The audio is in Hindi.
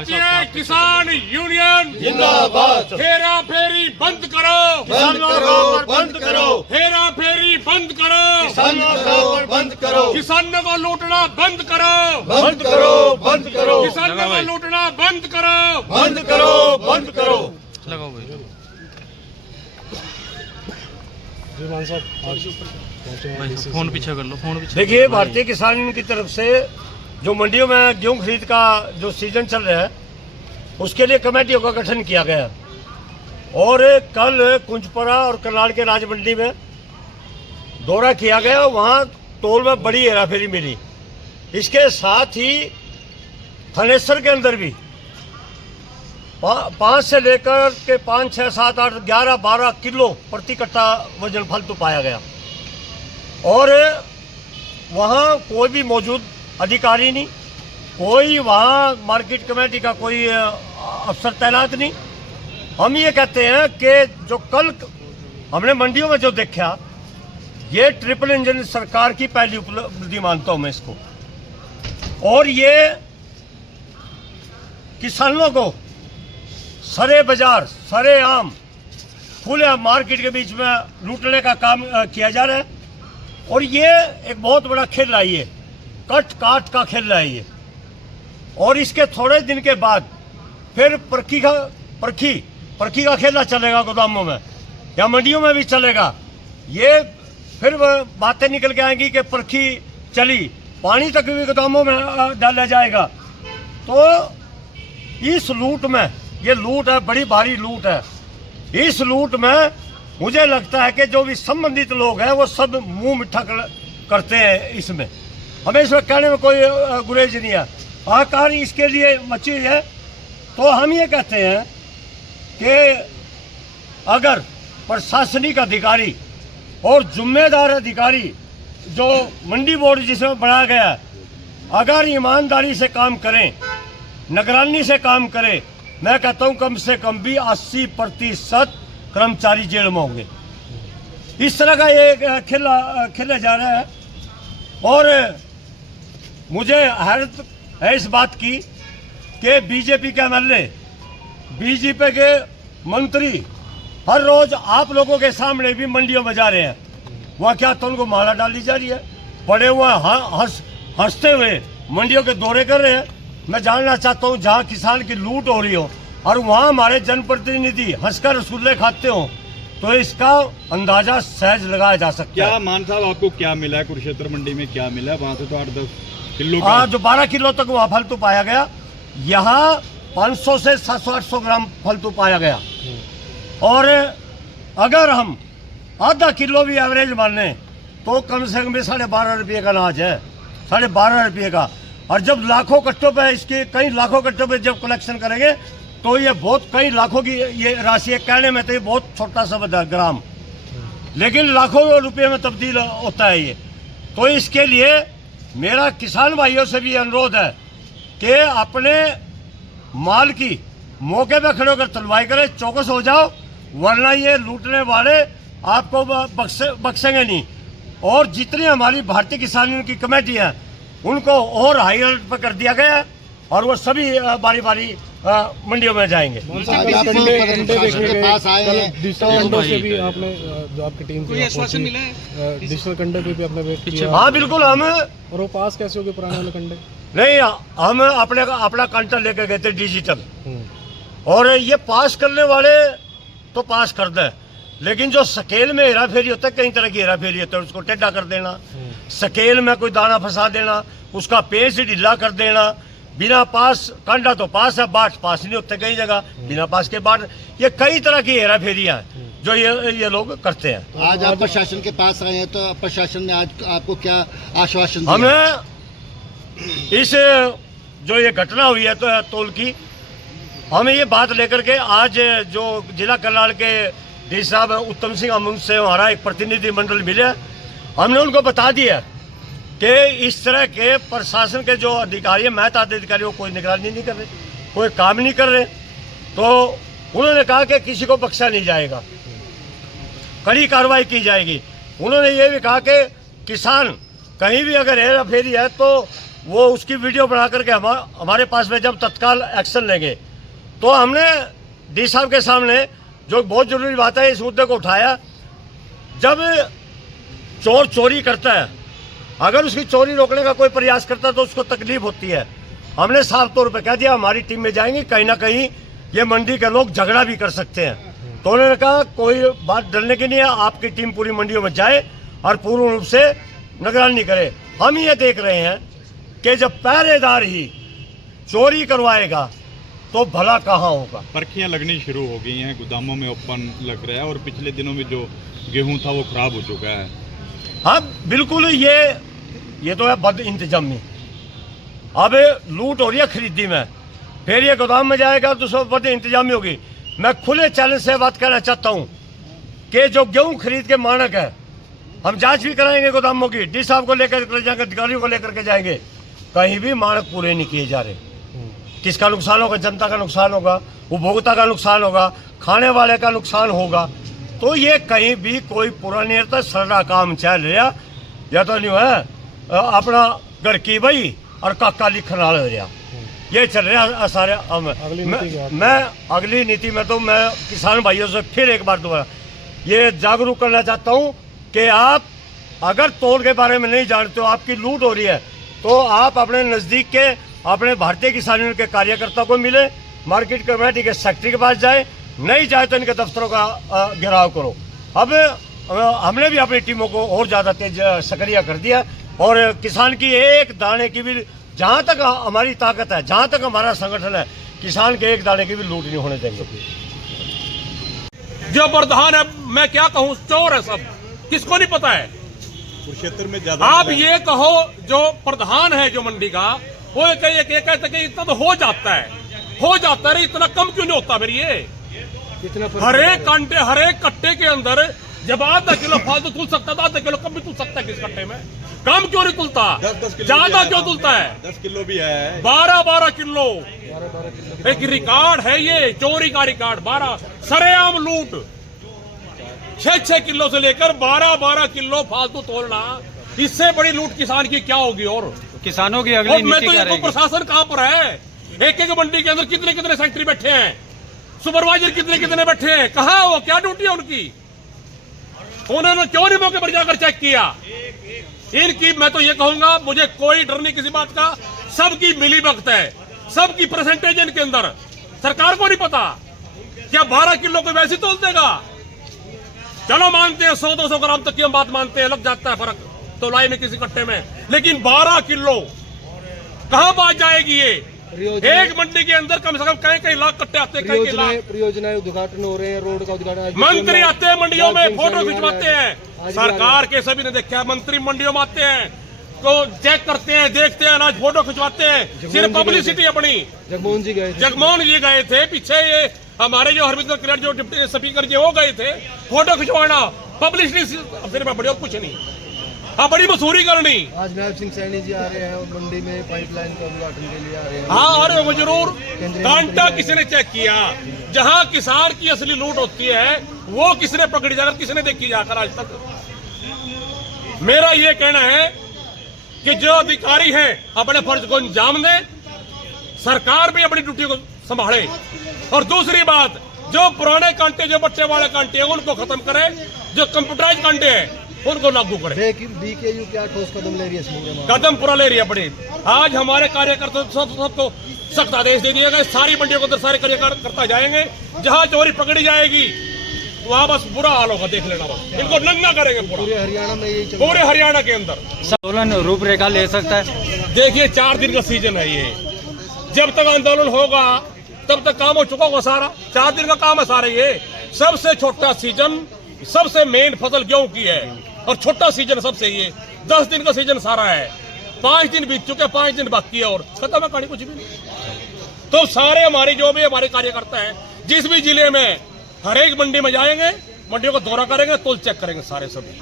भारतीय किसान यूनियन जिंदाबाद। हेरा फेरी बंद करो, बंद करो, बंद करो, हेरा फेरी बंद करो, किसानों को बंद करो, किसानों को लूटना बंद करो, बंद करो, बंद करो, किसानों को लूटना बंद करो, बंद करो, बंद करो। लगाओ भाई। भाई फोन पीछे कर लो, फोन पीछे। देखिए, भारतीय किसान यूनियन की तरफ से जो मंडियों में गेहूं खरीद का जो सीजन चल रहा है उसके लिए कमेटियों का गठन किया गया और कल कुंजपुरा और करनाल के राज मंडी में दौरा किया गया। वहां तोल में बड़ी हेराफेरी मिली। इसके साथ ही थानेसर के अंदर भी 5 से लेकर के 5, 6, 7, 8, 11, 12 किलो प्रति कट्टा वजन फालतू पाया गया और वहाँ कोई भी मौजूद अधिकारी नहीं, कोई वहाँ मार्केट कमेटी का कोई अफसर तैनात नहीं। हम ये कहते हैं कि जो कल हमने मंडियों में जो देखा, ये ट्रिपल इंजन सरकार की पहली उपलब्धि मानता हूँ मैं इसको। और ये किसानों को सरे बाजार, सरे आम, खुले मार्केट के बीच में लूटने का काम किया जा रहा है और ये एक बहुत बड़ा खेल है। ये कट काट का खेल है ये। और इसके थोड़े दिन के बाद फिर परखी का खेला चलेगा गोदामों में या मंडियों में भी चलेगा। ये फिर बातें निकल के आएंगी कि परखी चली, पानी तक भी गोदामों में डाला जाएगा। तो इस लूट में, ये लूट है, बड़ी भारी लूट है। इस लूट में मुझे लगता है कि जो भी संबंधित लोग हैं वो सब मुंह मिठा करते हैं। इसमें हमें इसमें कहने में कोई गुरेज नहीं है। आकार इसके लिए मची हुई है। तो हम ये कहते हैं कि अगर प्रशासनिक अधिकारी और जिम्मेदार अधिकारी जो मंडी बोर्ड जिसमें बनाया गया है, अगर ईमानदारी से काम करें, निगरानी से काम करें, मैं कहता हूं कम से कम भी 80% कर्मचारी जेल में होंगे। इस तरह का ये खेला जा रहा है। और मुझे हैरत है इस बात की कि बीजेपी के एमएलए, बीजेपी के मंत्री हर रोज आप लोगों के सामने भी मंडियों में जा रहे हैं। वहाँ क्या तो उनको माला डाली जा रही है, पड़े हुए हंसते हुए मंडियों के दौरे कर रहे हैं। मैं जानना चाहता हूँ, जहाँ किसान की लूट हो रही हो और वहाँ हमारे जनप्रतिनिधि हंसकर रसगुल्ले खाते हो, तो इसका अंदाजा सहज लगाया जा सकता है। क्या मान साहब आपको क्या मिला है कुरुक्षेत्र मंडी में, क्या मिला है? वहाँ से तो 8-10 किलो का जो 12 किलो तक वहाँ फालतू पाया गया, यहाँ 500 से 700-800 ग्राम फालतू पाया गया। और अगर हम आधा किलो भी एवरेज माने तो कम से कम 12.5 रुपये का अनाज है, 12.5 रुपये का। और जब लाखों कट्टों पे, इसके कई लाखों कट्टों पे जब कलेक्शन करेंगे तो ये बहुत कई लाखों की ये राशि है। कहने में तो ये बहुत छोटा सा ग्राम, लेकिन लाखों रुपए में तब्दील होता है ये। तो इसके लिए मेरा किसान भाइयों से भी अनुरोध है कि अपने माल की मौके पे खड़े होकर तलवाई करें, चौकस हो जाओ, वरना ये लूटने वाले आपको बख्शेंगे नहीं। और जितनी हमारी भारतीय किसान यूनियन की कमेटी है उनको और हाई अलर्ट पर कर दिया गया है और वो सभी बारी बारी मंडियों में जाएंगे। डिजिटल से भी आपने, जो आपकी टीम कोई आश्वासन मिला है डिजिटल कंडे पे भी आपने वेट किया? हाँ बिल्कुल। हम, और वो पास कैसे हो गए पुराने वाले कंडे? नहीं, हम अपना कांटा लेकर गए थे डिजिटल, और ये पास करने वाले तो पास कर दे, लेकिन जो स्केल में हेरा फेरी होता है, कई तरह की हेरा फेरी होता है, उसको टेढ़ा कर देना, स्केल में कोई दाना फंसा देना, उसका पेज ढीला कर देना, बिना पास, कांटा तो पास है, बाट पास नहीं होते कई जगह, बिना पास के बाट, ये कई तरह की हेरा फेरियां हैं जो ये लोग करते हैं। आज आप प्रशासन के पास आए हैं, तो प्रशासन ने आज आपको क्या आश्वासन दिया? हमें इस जो ये घटना हुई है तो तोल की, हमें ये बात लेकर के आज जो जिला करनाल के डी साहब उत्तम सिंह अमुन से हमारा एक प्रतिनिधि मंडल मिले, हमने उनको बता दिया कि इस तरह के प्रशासन के जो अधिकारी हैं, महत्ता अधिकारी, वो कोई निगरानी नहीं कर रहे, कोई काम नहीं कर रहे। तो उन्होंने कहा कि किसी को बख्शा नहीं जाएगा, कड़ी कार्रवाई की जाएगी। उन्होंने ये भी कहा कि किसान कहीं भी अगर हेरा फेरी है तो वो उसकी वीडियो बना करके हमारे पास में जब तत्काल एक्शन लेंगे, तो हमने डी साहब के सामने जो बहुत ज़रूरी बात है इस मुद्दे को उठाया। जब चोर चोरी करता है, अगर उसकी चोरी रोकने का कोई प्रयास करता है तो उसको तकलीफ होती है। हमने साफ तौर पे कह दिया हमारी टीम में जाएंगे, कहीं ना कहीं ये मंडी के लोग झगड़ा भी कर सकते हैं। तो उन्होंने कहा कोई बात डरने की नहीं है, आपकी टीम पूरी मंडियों में जाए और पूर्ण रूप से निगरानी करे। हम ये देख रहे हैं कि जब पहरेदार ही चोरी करवाएगा तो भला कहाँ होगा। पर्खियां लगनी शुरू हो गई हैं, गोदामों में ओपन लग रहा है और पिछले दिनों में जो गेहूं था वो खराब हो चुका है। हाँ बिल्कुल, ये तो है बद इंतजामी। अब लूट हो रही है खरीदी में, फिर ये गोदाम में जाएगा तो सब बद इंतजामी होगी। मैं खुले चैलेंज से बात करना चाहता हूँ कि जो गेहूं खरीद के मानक है, हम जांच भी कराएंगे गोदामों की, डी साहब को लेकर जाएंगे, अधिकारियों को लेकर के जाएंगे, कहीं भी मानक पूरे नहीं किए जा रहे। किसका नुकसान होगा? जनता का नुकसान होगा, उपभोक्ता का नुकसान होगा, खाने वाले का नुकसान होगा। तो ये कहीं भी कोई पूरा नहीं रहता, सरला काम चल रहा या तो नहीं है अपना घर की भाई और काका लिखना हो रहा, ये चल रहा सारे। मैं अगली नीति में तो मैं किसान भाइयों से फिर एक बार दोबारा ये जागरूक करना चाहता हूँ कि आप अगर तोल के बारे में नहीं जानते हो, आपकी लूट हो रही है, तो आप अपने नज़दीक के अपने भारतीय किसान यूनियन के कार्यकर्ता को मिले, मार्केट कमेटी के सेक्रेटरी के पास जाए, नहीं जाए तो इनके दफ्तरों का घेराव करो। अब हमने भी अपनी टीमों को और ज़्यादा तेज सक्रिय कर दिया और किसान की एक दाने की भी, जहाँ तक हमारी ताकत है, जहाँ तक हमारा संगठन है, किसान के एक दाने की भी लूट नहीं होने देंगे। जो प्रधान है, मैं क्या कहूँ, चोर है सब, किसको नहीं पता है। कुरुक्षेत्र में ज्यादा आप ये कहो जो प्रधान है जो मंडी का, वो कहते कि इतना तो हो जाता है, इतना कम क्यों नहीं होता? फिर ये हर एक कट्टे के अंदर जब आधा किलो फालतू तुल सकता था, आधा किलो कम भी तुल सकता है किस कट्टे में, कम क्यों नहीं तुलता? 10 किलो ज्यादा क्यों तुलता है? 10 किलो भी है, 12 किलो एक रिकॉर्ड है, ये चोरी का रिकॉर्ड। 12 सरेआम लूट, 6 किलो से लेकर 12 किलो फालतू तोलना, इससे बड़ी लूट किसान की क्या होगी? और किसानों की और अगली मैं नीति तो क्या ये तो रहेगी? प्रशासन कहाँ पर है? एक मंडी के अंदर कितने सेक्रेटरी बैठे हैं, सुपरवाइजर कितने बैठे हैं, कहाँ है वो, क्या ड्यूटी है उनकी? उन्होंने क्यों नहीं मौके पर जाकर चेक किया? इनकी मैं तो ये कहूंगा, मुझे कोई डर नहीं किसी बात का, सबकी मिली भगत है, सबकी परसेंटेज इनके अंदर। सरकार को नहीं पता क्या 12 किलो को वैसे तोल देगा? चलो मानते हैं 100-200 ग्राम तक की हम बात मानते हैं, लग जाता है फर्क तोलाई में किसी कट्टे में, लेकिन 12 किलो कहां बात जाएगी? ये एक मंडी के अंदर कम से कम कई लाख कट्टे आते हैं, कई लाख। परियोजनाएं उद्घाटन हो रहे हैं, रोड का उद्घाटन, मंत्री आते हैं मंडियों में, फोटो खिंचवाते हैं। सरकार के सभी ने देखा, मंत्री मंडियों में आते हैं तो चेक करते हैं, देखते हैं, अनाज फोटो खिंचवाते हैं, सिर्फ पब्लिसिटी अपनी। जगमोहन जी गए थे पीछे, ये हमारे जो हरविंदर किरण जो डिप्टी स्पीकर जी वो गए थे फोटो खिंचवाना, पब्लिसिटी सिर्फ बड़ी और कुछ नहीं। हाँ, बड़ी मसूरी करनी। आज नायब सिंह सैनी जी आ रहे हैं मंडी में, पाइपलाइन का उद्घाटन के लिए आ रहे हैं। हाँ, अरे वो जरूर। कांटा किसने चेक किया? जहाँ किसान की असली लूट होती है वो किसने पकड़ी जाकर, किसने देखी जाकर आज तक? मेरा ये कहना है कि जो अधिकारी हैं अपने फर्ज को अंजाम दें, सरकार भी अपनी ड्यूटी को संभाले, और दूसरी बात, जो पुराने कांटे, जो बट्टे वाले कांटे हैं उनको खत्म करें, जो कंप्यूटराइज कांटे हैं उनको लागू करें। बीकेयू क्या ठोस कदम ले रही है? कदम पूरा ले रही है अपनी। आज हमारे कार्यकर्ता सबको सख्त आदेश दे दिए गए, सारी मंडियों के अंदर सारे कार्यकर्ता जाएंगे, जहां चोरी पकड़ी जाएगी वहां बस बुरा हाल होगा, देख लेना, बस इनको नंगा करेंगे पूरे हरियाणा में, पूरे हरियाणा के अंदर आंदोलन रूपरेखा ले सकता है। देखिए 4 दिन का सीजन है ये, जब तक आंदोलन होगा तब तक काम हो चुका होगा सारा। 4 दिन का काम है सारा ये। सबसे छोटा सीजन, सबसे मेन फसल गेहूं की है, और छोटा सीजन सबसे ये 10 दिन का सीजन सारा है। 5 दिन बीत चुके, 5 दिन बाकी है और खत्म है कहानी, कुछ भी नहीं। तो सारे हमारे जो भी हमारे कार्यकर्ता हैं, जिस भी जिले में हर एक मंडी में जाएंगे, मंडियों का दौरा करेंगे, तोल चेक करेंगे सारे सभी।